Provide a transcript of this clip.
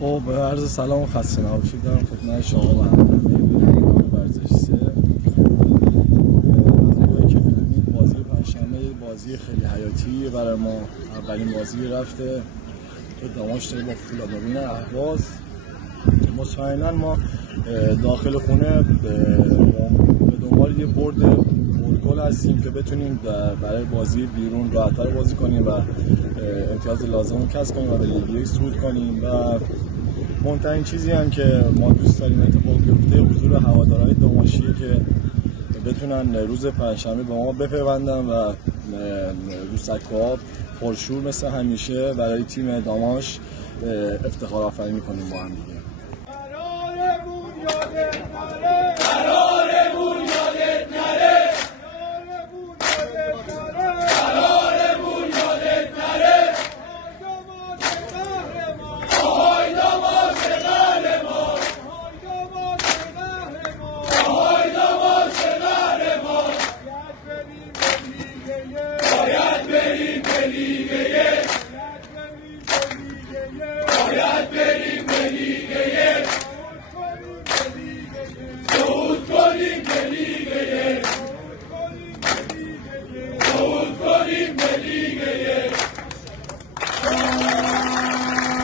خب عرض سلام و خسته نباشید دارم خدمت شما و همه بینندگان ورزش 3. که می‌دونید بازی پنجشنبه بازی خیلی حیاتی برای ما، اولین بازی رفته که داماش با فولادین اهواز. مطمئنا ما داخل خونه به دنبال یه برد گل هستیم که بتونیم برای بازی بیرون راحت‌تر بازی کنیم و امتیاز لازم رو کسب کنیم و به لیگ یک صعود کنیم. و مهمترین چیزی هم که ما دوست داریم اتفاق بیفته حضور هوادارهای داماشیه که بتونن روز پنجشنبه به ما بپیوندن و رو سکوها پرشور مثل همیشه برای تیم داماش افتخار آفرینی کنیم با هم دیگه.